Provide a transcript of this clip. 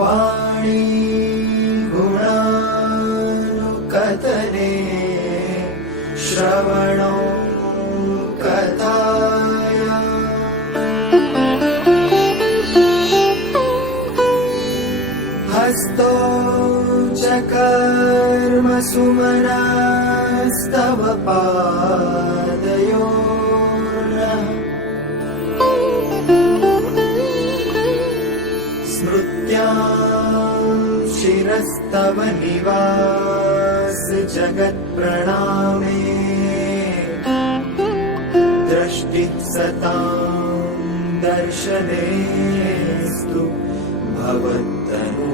वाणी गुणानुकथने श्रवणो कथाया हस्तो च कर्मसु मनस्तव पादयोर्नः स्मृत्यां शिरस्तव निवास जगत्प्रणामे दृष्टिः सतां दर्शनेस्तु भवत्तनु